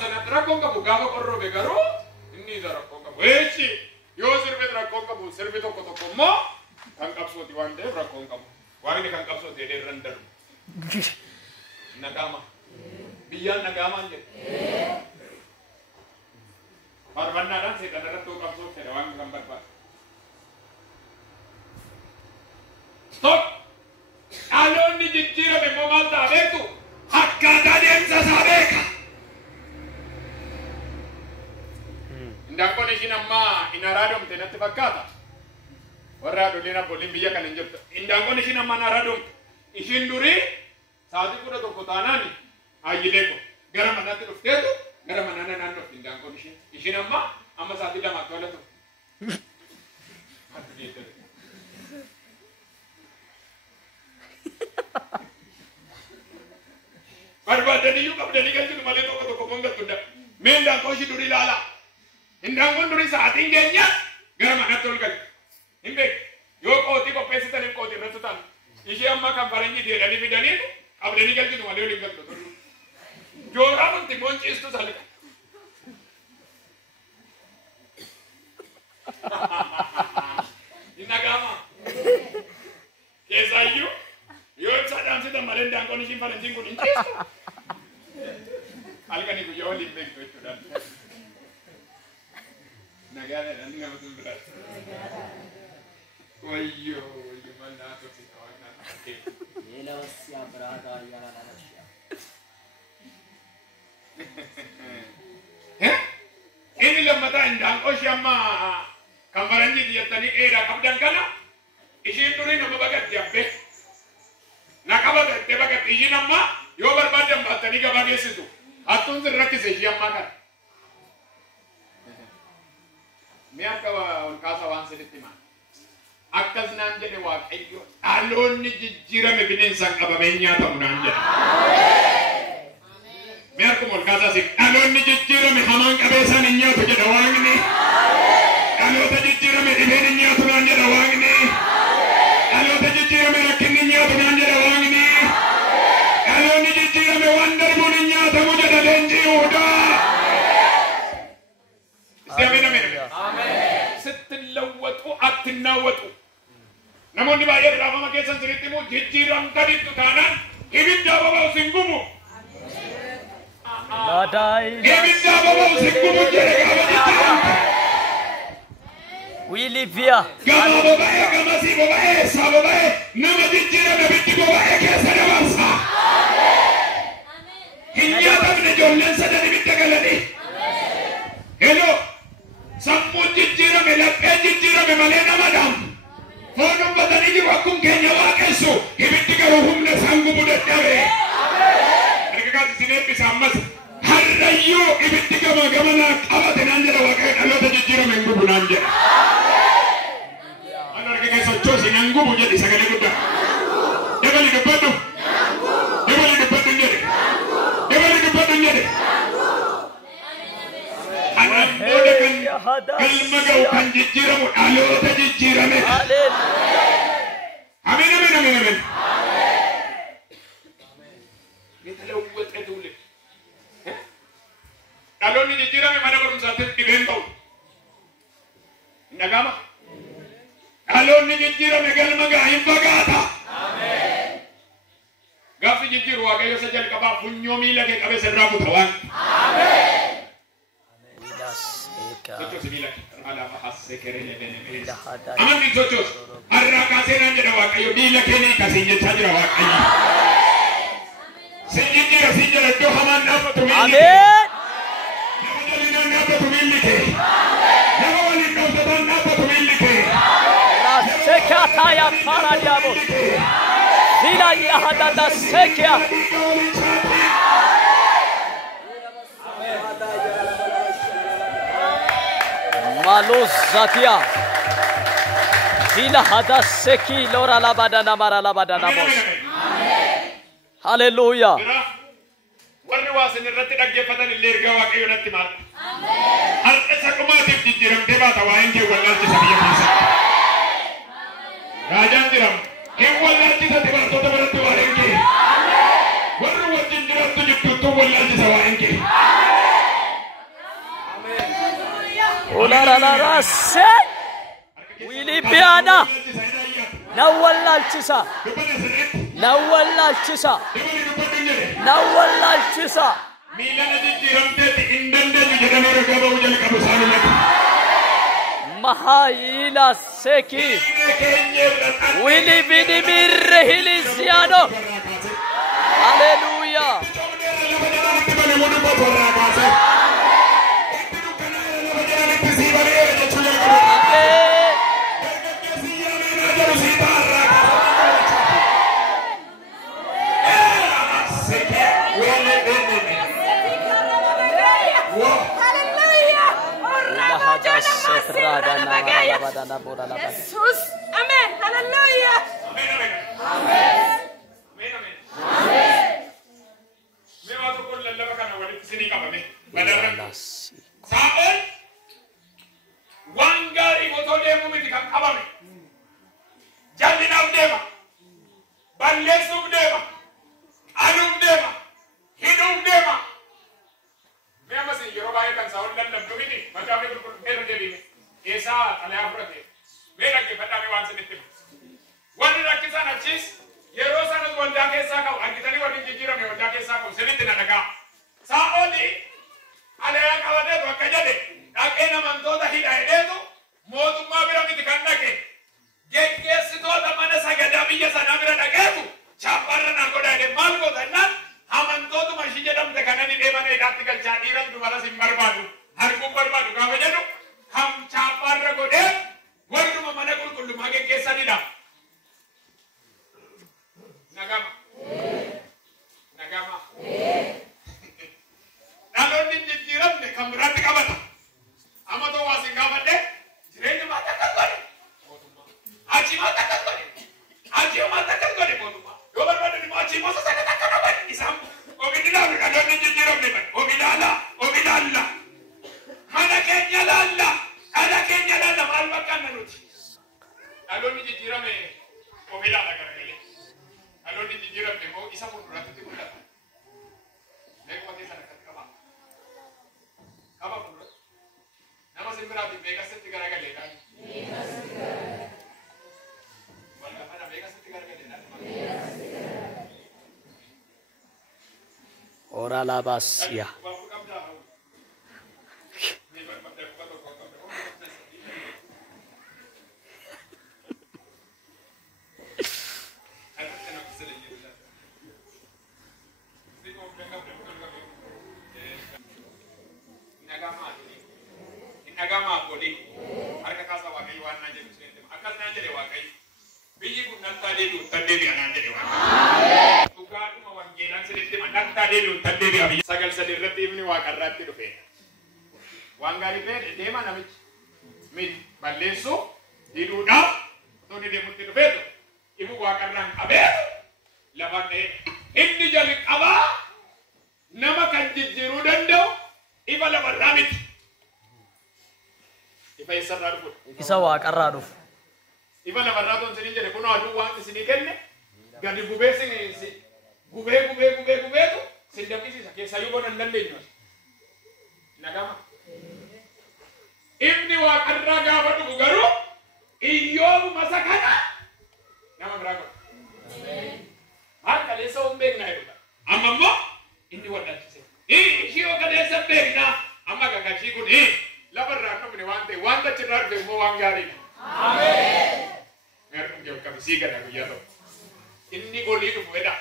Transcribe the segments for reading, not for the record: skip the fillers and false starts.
Sana rakkoon qabu gaafa qorroobe garuu inni isa rakkoon qabu. Weechi yoo sirbi rakkoon qabu sirbi tokko tokko immoo kan qabsooti waan ta'eef rakkoon qabu. Waaqni kan qabsooti jedhee irra hin darbu. Nagaama. Biyyaan nagaamaan jedhe. Farbannaadhaan seetan irratti yoo qabsoo fedha waan kan barbaadu. Stop! Dhaloonni jijjiirame immoo maal ta'a beektu? Akkaataa deemsa isaa beeka. Indaanqoon ishiin amma hin araadamte natti fakkaata. Warra haadholiin abbooliin biyya kana hin jirtu. Indaanqoon ishiin amma hin araadamte. Ishiin durii sa'aatii 11 taanaan hayyilee ko gara manaatti dhufteetu gara manana naannofti indaanqoon ishiin. Ishiin amma sa'aatii 2 to'atu. Barbaadaniyyuu qabdanii galchinu malee tokko tokko bongatudha. Mee indaanqoo ishii durii ilaala. Indaanqoon durii sa'aatiin keenya gara manatti ol galchu. Hin beeku. Yoo qootii qopheessitaniif qootii irratti taanu. Ishee amma kan faranjii jedhanii fidanii qabdanii galchinu malee waliin galchu. Jooraa wanti bonciistu salga. Inni nagaama. Keessaayyuu yoo ibsaa dhaamsitan malee indaanqoon ishiin faranjiin kun hin ciistu. Halkanii guyyaa waliin beektu jechuudha. Nagaadhaan nama sun biraati. Wayyoo maal naa tokko waan naa ta'e. Yeela wasyaa biraataa yaala lalashyaa. Inni lammataa indaanqoo ishee amma kan faranjii jettanii dheeraa qabdan kana ishiin durii nama baqatti habbee. Na qabate baqatti ishiin amma yoo barbaadan baattanii gabaa geessitu. Hattuun sin rakkise ishee ammaa kana. Mee akka ol kaasa waan sirriitti himaa. Akkas naan jedhe Waaqayyo dhaloonni jijjiirame bineensaan qabamee nyaatamu naan jedhe. Mee akkuma ol kaasaa sin dhaloonni jijjiirame hamaan qabeessaan hin nyaatu jedha Waaqni. Dhaloota jijjiirame dhibeen hin nyaatu naan jedha Waaqni. Dhaloota jijjiirame rakkinni hin nyaatu naan jedha Waaqni. Dhaloonni jijjiirame waan darbuun hin nyaatamu jedha leenjii Yihuudaa. Sittilawwatu attinnaawwatu. Namoonni baay'ee raafama keessan sirriitti immoo jijjiiramtanitti taanaan ibidda boba'u sin gubu. Ibidda boba'u sin gubu jedhe gaafa jijjiiramte. Wiilivia. Gama boba'ee gamasii boba'ee eessaa boba'ee nama jijjiirame ibiddi boba'ee keessa dabarsa. Hin nyaatamne ijoolleen sadan ibidda galanii. Hello. Sammuun jijjiirame lapheen jijjiirame malee nama dhaamu. Foon uffatanii jiru akkuma keenya waaqessu ibiddi garuu humna isaan gubu dadhabe. Erga kaas isin eebbisa ammas harrayyuu ibiddi gama gamanaa qabate naan jedha Waaqayyo dhaloota jijjiirame hin gubu naan jedha. Ani arga keessa sochoosi nan gubu jedhi sagalee guddaa. Dabali dubbadhu. Dabali dubbadhu hin jedhe. Dabali dubbadhu hin jedhe. Ilma ga'u kan jijjiiramu dhaloota jijjiirame. Amin amin amin amin. Yetalawwaxe tuule. Dhaloonni jijjiirame mana barumsaatti dhibeen ta'u. Nagama. Dhaloonni jijjiirame galma ga'a hin fagaata. Gaafi jijjiiru Waaqayyo isa jalqabaa funyoo miila kee qabee sirraa buta waan. Aman sochos har'a kaaseenaan jedha Waaqayyo miila keenii kasiin jechaa jira Waaqayyo. Sin jijjiira sin jedha iddoo hamaan dhaabbatu miilli kee. Nama jallinaan dhaabbatu miilli kee. Nama waliin dhoosataan dhaabbatu miilli kee. Sekata ya para diabos. Zila ya hadada sekia. Malus Zatia. Zila hada seki lora labada namara labada namos. Hallelujah. Warri waasin irratti dhaggeeffatan illee ergaa Waaqayyo natti maal. Har'a isa dhumaatiif jijjiiramtee baata waa'een kee wallaalchisa biyya keessatti. Raajaan jiramu. Hin wallaalchisa dubartoota biratti waa'een kee. Warri wajjin jiraattu jidduutti wallaalchisa waa'een kee. Olarara se Wilipiana Nawallalchisa Nawallalchisa Nawallalchisa Mahaila Seki Willi Vidimir Hilisiano Hallelujah. Jesus, amen, hallelujah. Amen. Saul wangari motode mumiti kan kabame jallina udema ballesu udema alum udema hidum udema mema sin yoruba kan Saul dan dumini matame ko dero debi esa ala afrate mera ke fatame wan senitte wani rakisa na chis yerosa na wanda ke saka akitani wadi jijira me wanda ke saka senitte na daga Saoli ale akawade bakajade akena mantoda hidaedo modu mabira mitikannake jekke sitoda mana sagada biya sanamira dagebu chaparra na godade malgo danna hamantodu mashijadam dekanani demane idatikal chadiran dumara simbarbadu harkum barbadu kawajadu ham chaparra gode wardu mana kullu mage kesanida nagama Naloni jijiram ne kamrati kabata amato wasi kabade jirene mata kakore aji mata kakore potuma yobar bade ni aji mosa sana kakore isam obidila naloni jijiram ne obidala mana kenya lalla mal bakkan nanuti naloni jijiram ne obidala karele naloni jijiram ne mo isa puratu tikula leko mate sana Apa pun? Nama semberati Vegas setigara kali kan? Mana mana Vegas setigara kali kan? Ora labas ya. Agama bodi harka kasa wakai wana je musende akal nanje de wakai biyi kun nanta de du tande bi ananje de wakai amen tugadu ma wange nan sedette man nanta de du tande bi abi sagal sadir ratti ibni wa karratti do fe wangari pe de ma namich min balleso diduda to ni de mutti do fe ibu wa karran abe labane inni jali aba nama kan jijjiru dando ibala baramit Isa waaqarraa dhufu. Ifa lafarraa toon sinin jedhe kunoo aduu waan isinii kenne gadi gubee sineensi gubeetu sin dammisiisa keessayyuu bona hin dandeenyu. Nagama. Ifni waaqarraa gaafa dhufu garuu iyyoobu masa kana nama biraa godha. Maal kaleessa hin beeknaa jedhudha. Amma immoo inni waddaachise. Ishiyoo kaleessa beeknaa amma gagashii kun labarraa namni waan dachirraa dhufe immoo waan gaariidha. Ameen. Meerkum jeu kabisii gada guyyaa ta'u. Inni olii dhufu jedha.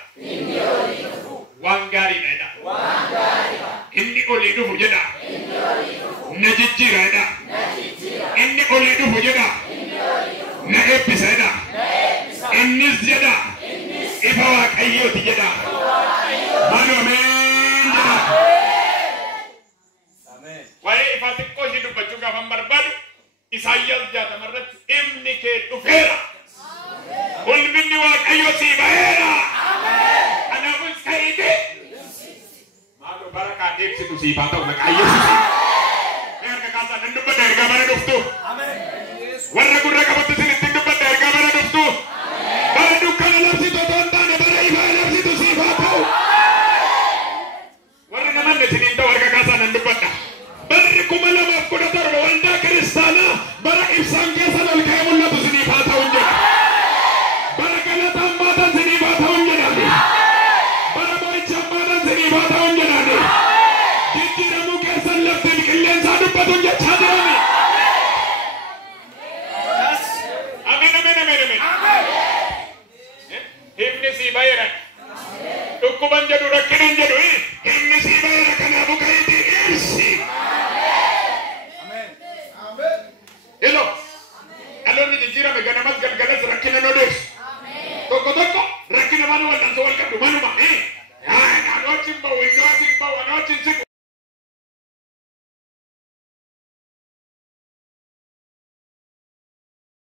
Waan gaariidha jedha. Inni olii dhufu jedha. Na jijjiira jedha. Inni olii dhufu jedha. Na eebbisa jedha. Innis jedha. Ifa Waaqayyooti jedha. Maaloo ameen jedha. Waa'ee ifaa xiqqoo ishee dubbachuu gaafan barbaadu Isaayyaas 60 irratti ibni kee dhufeera. Ulfinni Waaqayyoo sii baheera. Kanaafuu sa'iiti. Maaloo barakaa deebisitu siif haa ta'u maqaa Yesuusiin. Mee harka kaasaa nan dubbadha ergaa bara dhuftu. Warra gurra qabattu isinitti dubbadha ergaa bara dhuftu. Bara dukkana labsitu otoo hin taane bara ifaa labsitu siif haa ta'u. Warra namanne isiniin ta'u harka kaasaa nan dubbadha. Barri 2017 waldaa isiniif haa ta'uun jedhaani. Jijjiiramuu keessan laftiin qilleensaa dubbatuun jechaa jirani. Ameen ameen ameen ameen. Himni sii bayeera. Dhukkuban jedhu rakkee